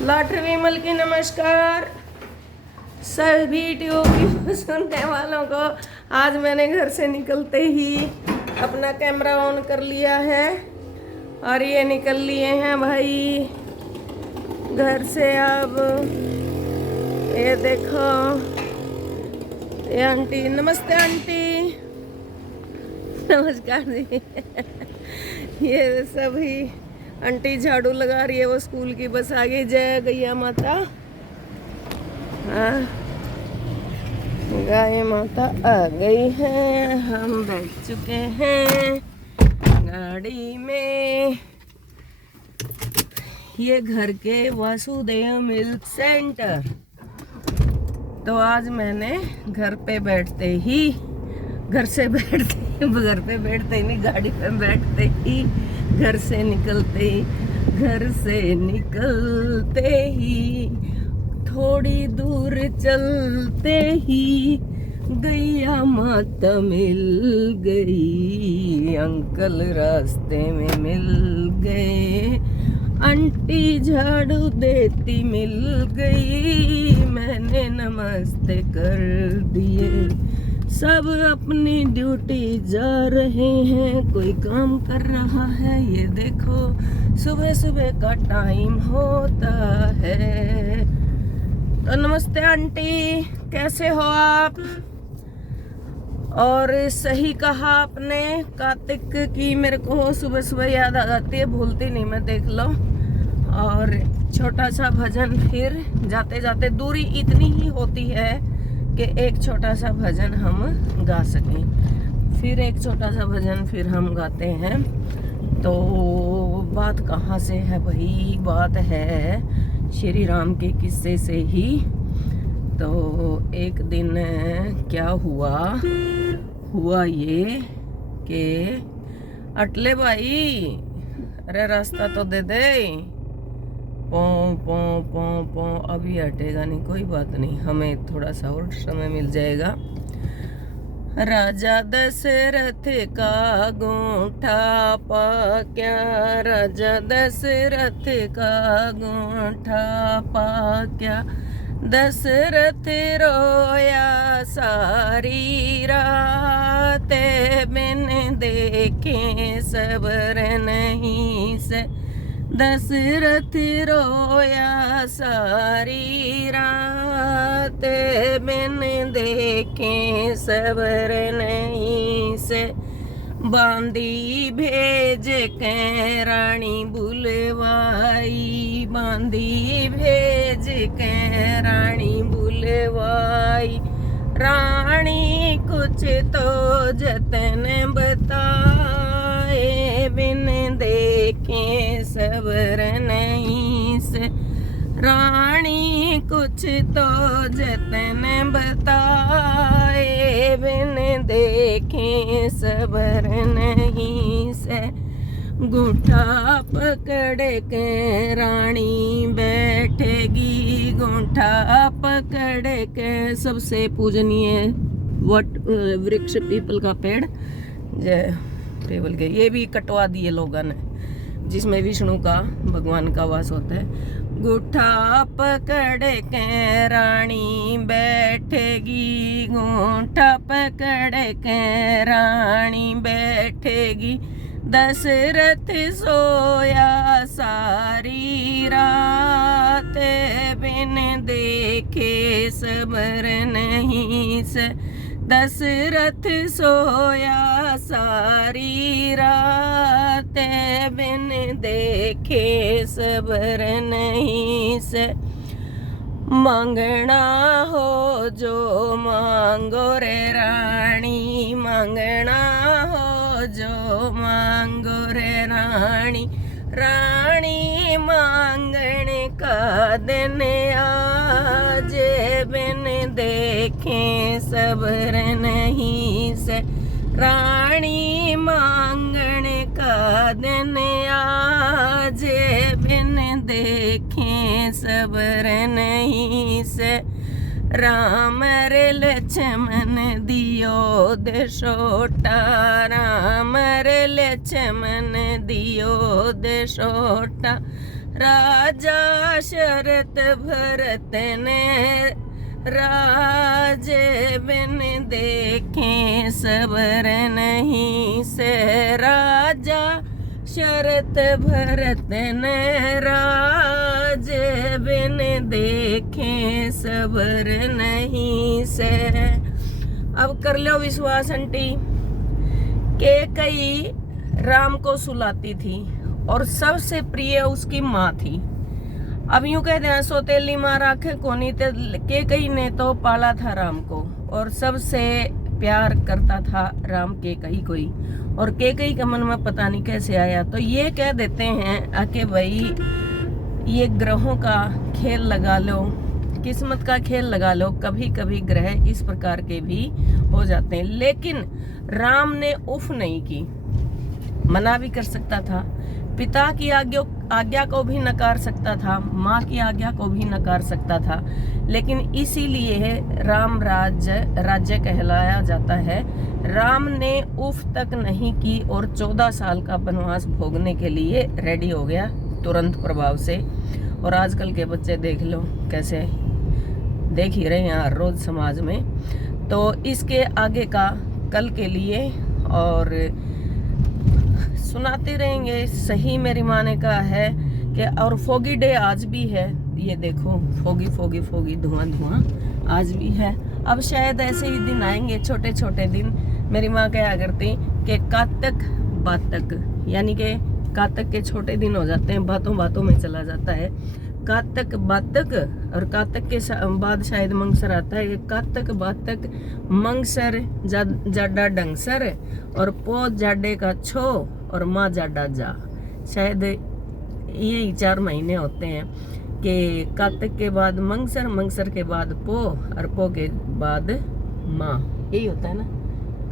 Lottery विमल की नमस्कार सभी ट्यूब सुनने वालों को। आज मैंने घर से निकलते ही अपना कैमरा ऑन कर लिया है और ये निकल लिए हैं भाई घर से। अब ये देखो ये आंटी, नमस्ते आंटी, नमस्कार जी। ये सभी आंटी झाड़ू लगा रही है, वो स्कूल की बस आ गई। जय गैया माता। हाँ, गाय माता आ गई है, हम बैठ चुके हैं गाड़ी में। ये घर के वासुदेव मिल्क सेंटर। तो आज मैंने घर पे बैठते ही घर पे बैठते ही नहीं, गाड़ी पे बैठते ही घर से निकलते ही थोड़ी दूर चलते ही गैया माता मिल गई, अंकल रास्ते में मिल गए, आंटी झाड़ू देती मिल गई, मैंने नमस्ते कर दिए। सब अपनी ड्यूटी जा रहे हैं, कोई काम कर रहा है। ये देखो सुबह सुबह का टाइम होता है। तो नमस्ते आंटी, कैसे हो आप? और सही कहा आपने, कार्तिक की मेरे को सुबह सुबह याद आ जाती है, भूलती नहीं मैं, देख लो। और छोटा सा भजन फिर जाते जाते, दूरी इतनी ही होती है कि एक छोटा सा भजन हम गा सकें। फिर एक छोटा सा भजन फिर हम गाते हैं। तो बात कहाँ से है भाई? बात है श्री राम के किस्से से ही। तो एक दिन क्या हुआ ये कि अटले भाई, अरे रास्ता तो दे दे। पौ पौ पौ पौ, अभी हटेगा नहीं, कोई बात नहीं, हमें थोड़ा सा और समय मिल जाएगा। राजा दशरथ का गोंठा पा क्या, राजा दशरथ का गोंठा पा क्या, दशरथ रोया सारी रात, मैंने देखे सबर नहीं से, दशरथ रोया सारी रात, मैंने देखे सबर नहीं से, बांदी भेज के रानी बुलवाई, बांदी भेज के रानी बुलवाई, रानी कुछ तो जतन बताए, बिन देखे सबर नहीं से, रानी कुछ तो जतन बताए, बिन देखे सबर नहीं से, गूंठा पकड़ के रानी बैठेगी, गूंठा पकड़ के। सबसे पूजनीय वृक्ष पीपल का पेड़, जय पीपल के, ये भी कटवा दिए लोगों ने, जिसमें विष्णु का, भगवान का वास होता है। गूंठा पकड़ के रानी बैठेगी, गूंठा पकड़ के रानी बैठेगी, दशरथ सोया सारी रात, बिन देखे सबर नहीं से, दशरथ सोया सारी रात, बिन देखे सबर नहीं से, मांगना हो जो मांगो रे रानी, मांगना हो जो मांगो रे रानी, रानी मांगण का दिन आज, बिन देखे सबर नहीं से, रानी मांगण का दिन आज, बिन देखे सबर नहीं से, राम रे लक्ष्मण दियो दे छोटा, राम रे लक्ष्मण दियो दे छोटा, राजा शरत भरत ने राजे बिन देखे सबर नहीं से। राजा शरत भरत ने राजे बिन देखे सबर नहीं से। अब कर लो विश्वास आंटी के कई राम को सुलाती थी और सबसे प्रिय उसकी माँ थी। अब यूं कहते हैं सौतेली माँ राखे कोनी, के कई ने तो पाला था राम को और सबसे प्यार करता था राम के कई कोई। और के कई के मन में पता नहीं कैसे आया, तो ये कह देते हैं कि भाई ये ग्रहों का खेल लगा लो, किस्मत का खेल लगा लो, कभी कभी ग्रह इस प्रकार के भी हो जाते हैं। लेकिन राम ने उफ नहीं की, मना भी कर सकता था, पिता की आज्ञा को भी नकार सकता था, माँ की आज्ञा को भी नकार सकता था। लेकिन इसीलिए राम राज्य कहलाया जाता है। राम ने उफ तक नहीं की और 14 साल का वनवास भोगने के लिए रेडी हो गया तुरंत प्रभाव से। और आजकल के बच्चे देख लो कैसे, देख ही रहे हैं हर रोज समाज में। तो इसके आगे का कल के लिए और सुनाते रहेंगे। सही मेरी माँ ने कहा है कि और फोगी डे आज भी है, ये देखो फोगी धुआं आज भी है। अब शायद ऐसे ही दिन आएंगे, छोटे छोटे दिन। मेरी माँ कहा करती कि कातक बातक, यानी कि कातक के छोटे दिन हो जाते हैं, बातों में चला जाता है। कातक बातक और कातक के बाद शायद मंगसर आता है। कातक बातक मंगसर जाडा डंगसर और पो जाडे का छो और माँ जाडा जा। शायद यही 4 महीने होते हैं कि कातक के बाद मंगसर, मंगसर के बाद पो और पो के बाद माँ, यही होता है ना।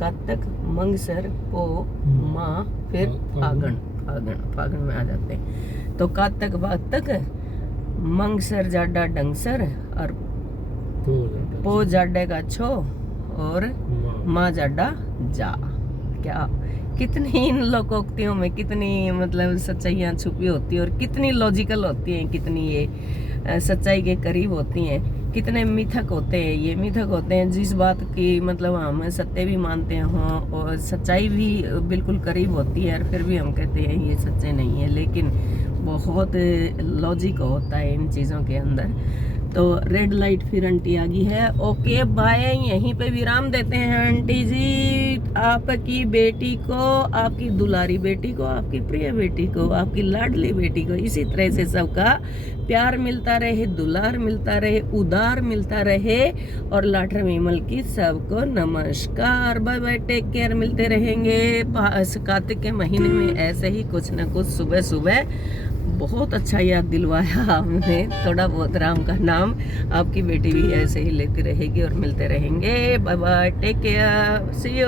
कातक मंगसर पो माँ फिर फागण में आ जाते हैं। तो कातक बातक मंगसर जाडा डंगसर और पो जाडे का छो और माँ जाडा जा। क्या कितनी इन लोकोक्तियों में कितनी मतलब सच्चाइयाँ छुपी होती है और कितनी लॉजिकल होती हैं, कितनी ये सच्चाई के करीब होती हैं, कितने मिथक होते हैं। ये मिथक होते हैं जिस बात की मतलब हम सत्य भी मानते हों और सच्चाई भी बिल्कुल करीब होती है, और फिर भी हम कहते हैं ये सच्चे नहीं है। लेकिन बहुत लॉजिक होता है इन चीज़ों के अंदर। तो रेड लाइट फिर आंटी आ गई है। ओके बाय, यहीं पे विराम देते हैं आंटी जी। आपकी बेटी को, आपकी दुलारी बेटी को, आपकी प्रिय बेटी को, आपकी लाडली बेटी को इसी तरह से सबका प्यार मिलता रहे, दुलार मिलता रहे, उदार मिलता रहे। और लाठर विमल की सबको नमस्कार, बाय बाय, टेक केयर। मिलते रहेंगे कार्तिक के महीने में ऐसे ही कुछ न कुछ सुबह सुबह। बहुत अच्छा याद दिलवाया हमने, थोड़ा बहुत राम का नाम। आपकी बेटी भी ऐसे ही लेती रहेगी और मिलते रहेंगे। Bye bye, take care, see you.